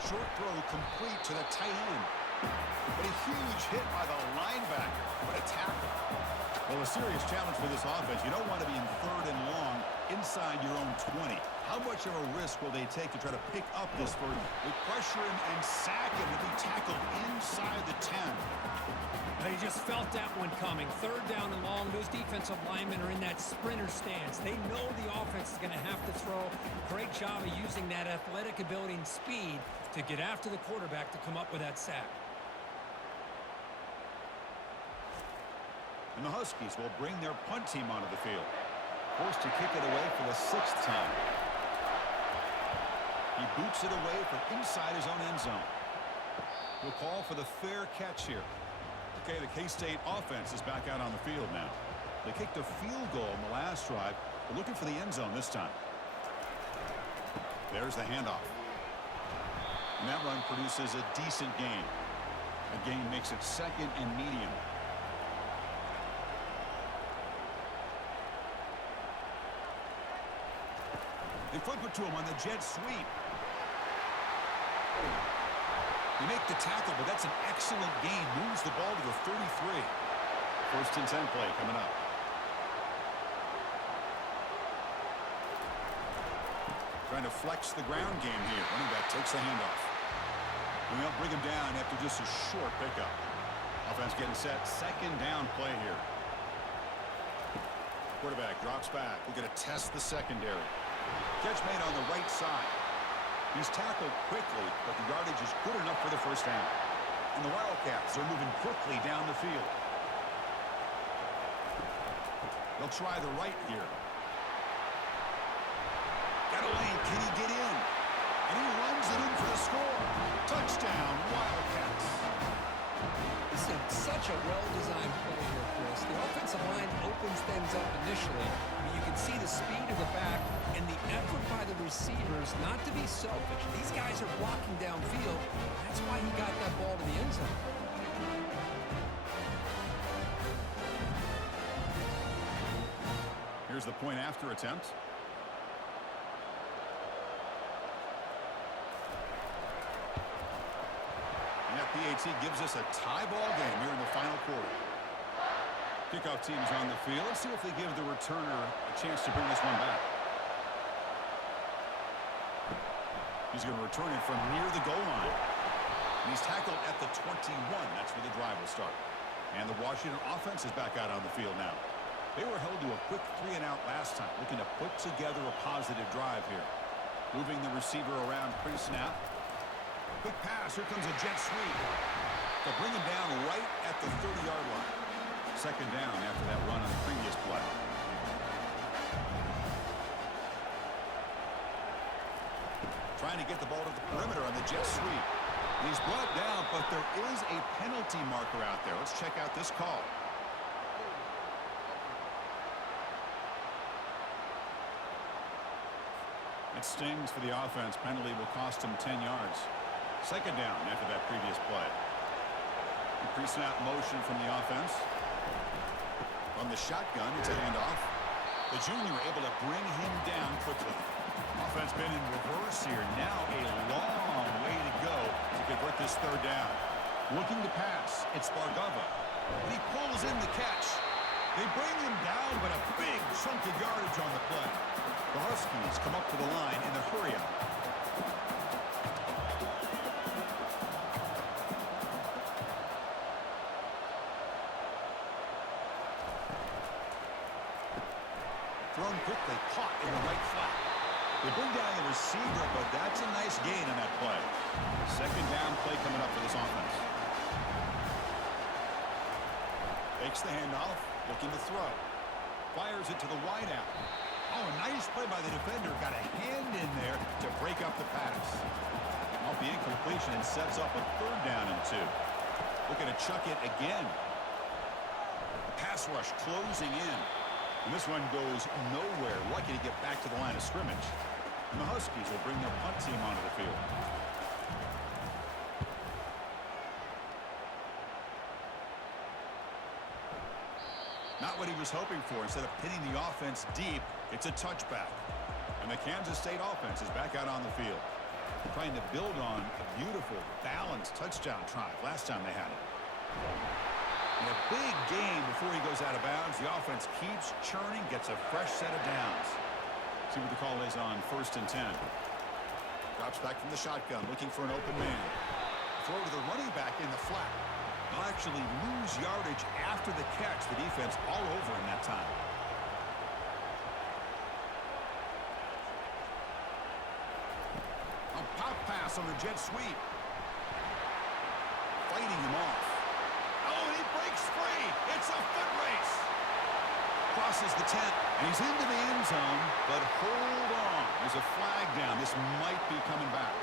Short throw complete to the tight end. But a huge hit by the linebacker. What a tackle. Well, a serious challenge for this offense. You don't want to be in 3rd and long inside your own 20. How much of a risk will they take to try to pick up this 3rd? They pressure him and sack him to be tackled inside the 10. They just felt that one coming. 3rd down and long. Those defenses offensive linemen are in that sprinter stance. They know the offense is going to have to throw. Great job of using that athletic ability and speed to get after the quarterback to come up with that sack. And the Huskies will bring their punt team onto the field. Forced to kick it away for the 6th time. He boots it away from inside his own end zone. He'll call for the fair catch here. Okay, the K-State offense is back out on the field now. They kicked a field goal in the last drive. They're looking for the end zone this time. There's the handoff. And that run produces a decent gain. A gain makes it 2nd and medium. They flip it to him on the jet sweep. You make the tackle, but that's an excellent gain. Moves the ball to the 33. 1st and 10 play coming up. Trying to flex the ground game here. Running back takes the handoff. And they'll bring him down after just a short pickup. Offense getting set. 2nd down play here. Quarterback drops back. We're going to test the secondary. Catch made on the right side. He's tackled quickly, but the yardage is good enough for the 1st down. And the Wildcats are moving quickly down the field. They'll try the right here. Got a lane. Can he get in? And he runs it in for the score. Touchdown, Wildcats. This is such a well-designed play here, Chris. The offensive line opens things up initially, but you can see the speed of the back and the effort by the receivers not to be selfish. These guys are blocking downfield. That's why he got that ball to the end zone. Here's the point after attempt. And that PAT gives us a tie ball game here in the final quarter. Kickoff team's on the field. Let's see if they give the returner a chance to bring this one back. He's going to return it from near the goal line. And he's tackled at the 21. That's where the drive will start. And the Washington offense is back out on the field now. They were held to a quick 3-and-out last time, looking to put together a positive drive here. Moving the receiver around pre-snap. Quick pass. Here comes a jet sweep. They'll bring him down right at the 30-yard line. 2nd down after that run on the previous play. Trying to get the ball to the perimeter on the jet sweep. He's brought down, but there is a penalty marker out there. Let's check out this call. It stings for the offense. Penalty will cost him 10 yards. 2nd down after that previous play. Pre-snap motion from the offense. From the shotgun, it's a handoff. The junior able to bring him down quickly. Offense been in reverse here. Now a long way to go to convert this 3rd down. Looking to pass. It's Bargava. And he pulls in the catch. They bring him down, but a big chunk of yardage on the play. The Huskies come up to the line in the hurry-up. Thrown quickly, caught in the right flat. They bring down the receiver, but that's a nice gain on that play. 2nd down play coming up for this offense. Takes the handoff, looking to throw. Fires it to the wideout. Oh, a nice play by the defender. Got a hand in there to break up the pass. Off the incompletion and sets up a 3rd down and 2. Looking to chuck it again. The pass rush closing in. And this one goes nowhere. Lucky to get back to the line of scrimmage. And the Huskies will bring their punt team onto the field. Not what he was hoping for. Instead of pinning the offense deep, it's a touchback. And the Kansas State offense is back out on the field. Trying to build on a beautiful, balanced touchdown drive last time they had it. And a big gain before he goes out of bounds. The offense keeps churning, gets a fresh set of downs. See what the call is on 1st and 10. Drops back from the shotgun, looking for an open man. Throw to the running back in the flat. They'll actually lose yardage after the catch. The defense all over in that time. A pop pass on the jet sweep. Fighting him off. Oh, and he breaks free. It's a foot race. Crosses the 10, and he's into the end zone, but hold on. There's a flag down. This might be coming back.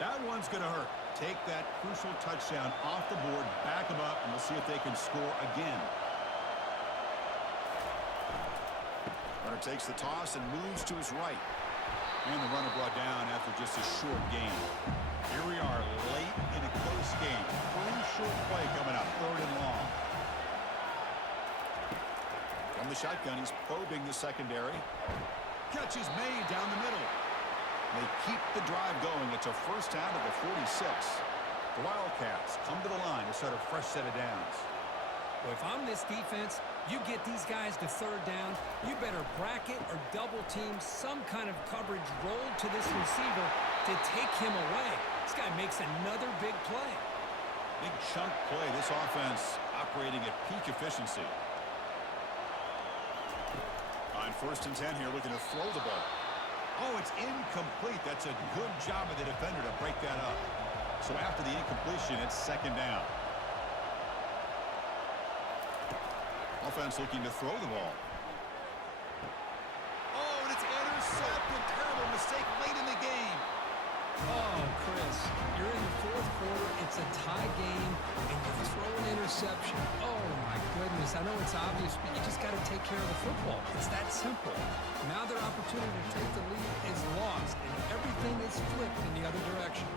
That one's going to hurt. Take that crucial touchdown off the board, back them up, and we'll see if they can score again. Runner takes the toss and moves to his right. And the runner brought down after just a short gain. Here we are late in a close game. Crucial play coming up, 3rd and long. From the shotgun, he's probing the secondary. Catch is made down the middle. They keep the drive going. It's a first down at the 46. The Wildcats come to the line to start a fresh set of downs. Well, if I'm this defense, you get these guys to 3rd down, you better bracket or double team some kind of coverage roll to this receiver to take him away. This guy makes another big play. Big chunk play. This offense operating at peak efficiency. On 1st and 10 here, looking to throw the ball. Oh, it's incomplete. That's a good job of the defender to break that up. So after the incompletion, it's 2nd down. Offense looking to throw the ball. Oh, and it's intercepted. Terrible mistake late in the game. Oh, Chris, you're in the 4th quarter. It's a tie game, and you throw an interception. Oh, my goodness. I know it's obvious, but you just got to take care of the football. It's that simple. Now their opportunity to take the lead is lost, and everything is flipped in the other direction.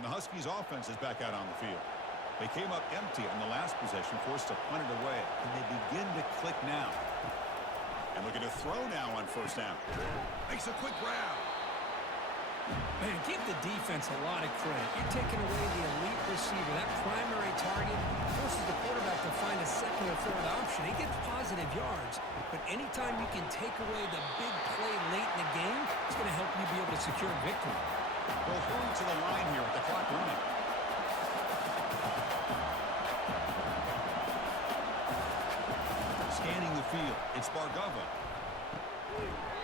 And the Huskies offense is back out on the field. They came up empty on the last possession, forced to punt it away, and they begin to click now. And looking to throw now on 1st down. Makes a quick grab. Man, give the defense a lot of credit. You're taking away the elite receiver, that primary target, forces the quarterback to find a 2nd or 3rd option. He gets positive yards, but anytime you can take away the big play late in the game, it's going to help you be able to secure victory. We'll hurry to the line here with the clock running. Scanning the field, it's Bargava.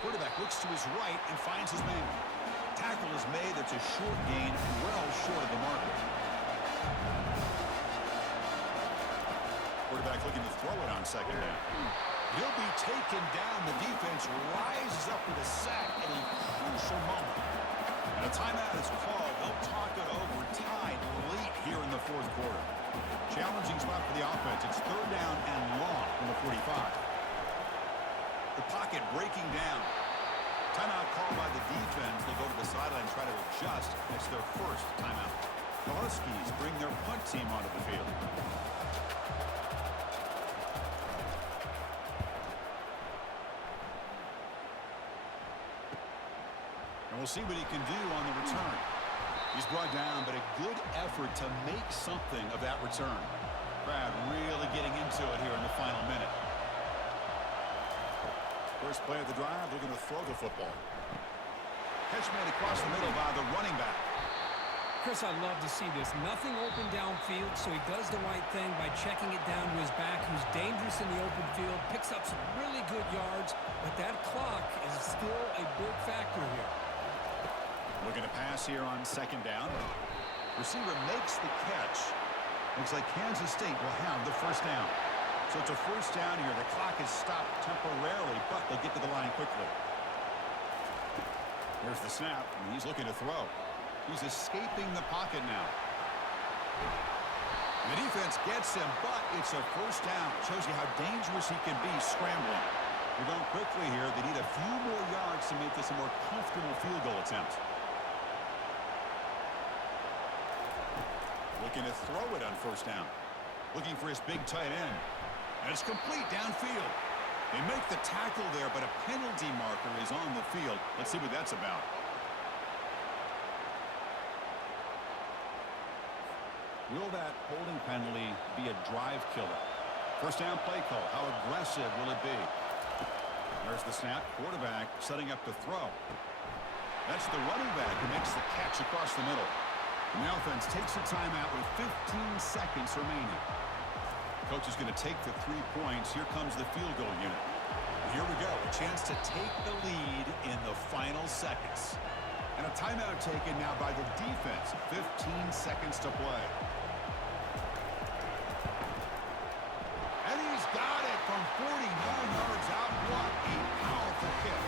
Quarterback looks to his right and finds his man. Tackle is made. That's a short gain, well short of the marker. Quarterback looking to throw it on 2nd down. He'll be taken down. The defense rises up with a sack at a crucial moment. And a timeout is called. They'll talk it over, tied late here in the 4th quarter. Challenging spot for the offense. It's 3rd down and long from the 45. The pocket breaking down. Timeout called by the defense. They'll go to the sideline and try to adjust. It's their 1st timeout. The Huskies bring their punt team onto the field. And we'll see what he can do on the return. He's brought down, but a good effort to make something of that return. Brad really getting into it here in the final minute. First play of the drive, looking to throw the football. Catch made across the middle by the running back. Chris, I love to see this. Nothing open downfield, so he does the right thing by checking it down to his back, who's dangerous in the open field, picks up some really good yards, but that clock is still a big factor here. Looking to pass here on 2nd down. Receiver makes the catch. Looks like Kansas State will have the 1st down. So it's a 1st down here. The clock is stopped temporarily, but they'll get to the line quickly. Here's the snap, and he's looking to throw. He's escaping the pocket now. And the defense gets him, but it's a 1st down. Shows you how dangerous he can be scrambling. They're going quickly here. They need a few more yards to make this a more comfortable field goal attempt. Looking to throw it on 1st down. Looking for his big tight end. And it's complete downfield. They make the tackle there, but a penalty marker is on the field. Let's see what that's about. Will that holding penalty be a drive killer? First down play call. How aggressive will it be? There's the snap. Quarterback setting up to throw. That's the running back who makes the catch across the middle. And the offense takes a timeout with 15 seconds remaining. Coach is going to take the 3 points. Here comes the field goal unit. Here we go. A chance to take the lead in the final seconds. And a timeout taken now by the defense. 15 seconds to play. And he's got it from 49 yards out. What a powerful kick.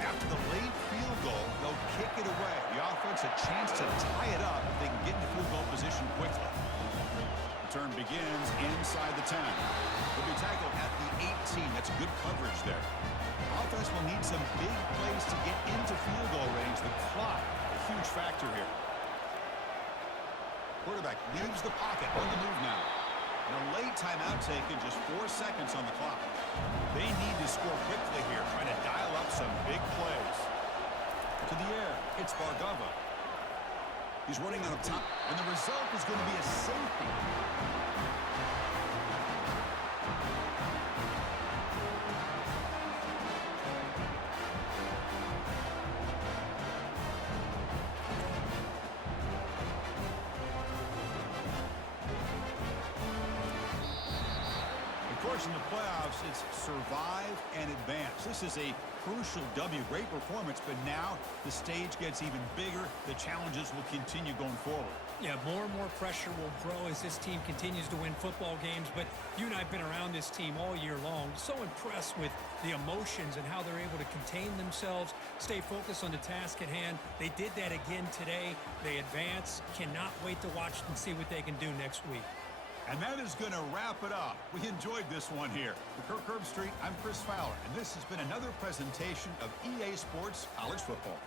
After the late field goal, they'll kick it away. The offense a chance to tie it up if they can get into field goal position quickly. The turn begins inside the 10. They'll be tackled at the 18. That's good coverage there. Offense will need some big plays to get into field goal range. The clock, a huge factor here. Quarterback leaves the pocket on the move now. And a late timeout taken, just 4 seconds on the clock. They need to score quickly here, trying to dial up some big plays. To the air, it's Bargava. He's running on top, and the result is going to be a safety. Of course, in the playoffs, it's survive and advance. This is a crucial W. Great performance, but now the stage gets even bigger. The challenges will continue going forward. Yeah, more and more pressure will grow as this team continues to win football games. But you and I have been around this team all year long. So impressed with the emotions and how they're able to contain themselves, stay focused on the task at hand. They did that again today. They advance. Cannot wait to watch and see what they can do next week. And that is going to wrap it up. We enjoyed this one here. For Kirk Herbstreit, I'm Chris Fowler, and this has been another presentation of EA Sports College Football.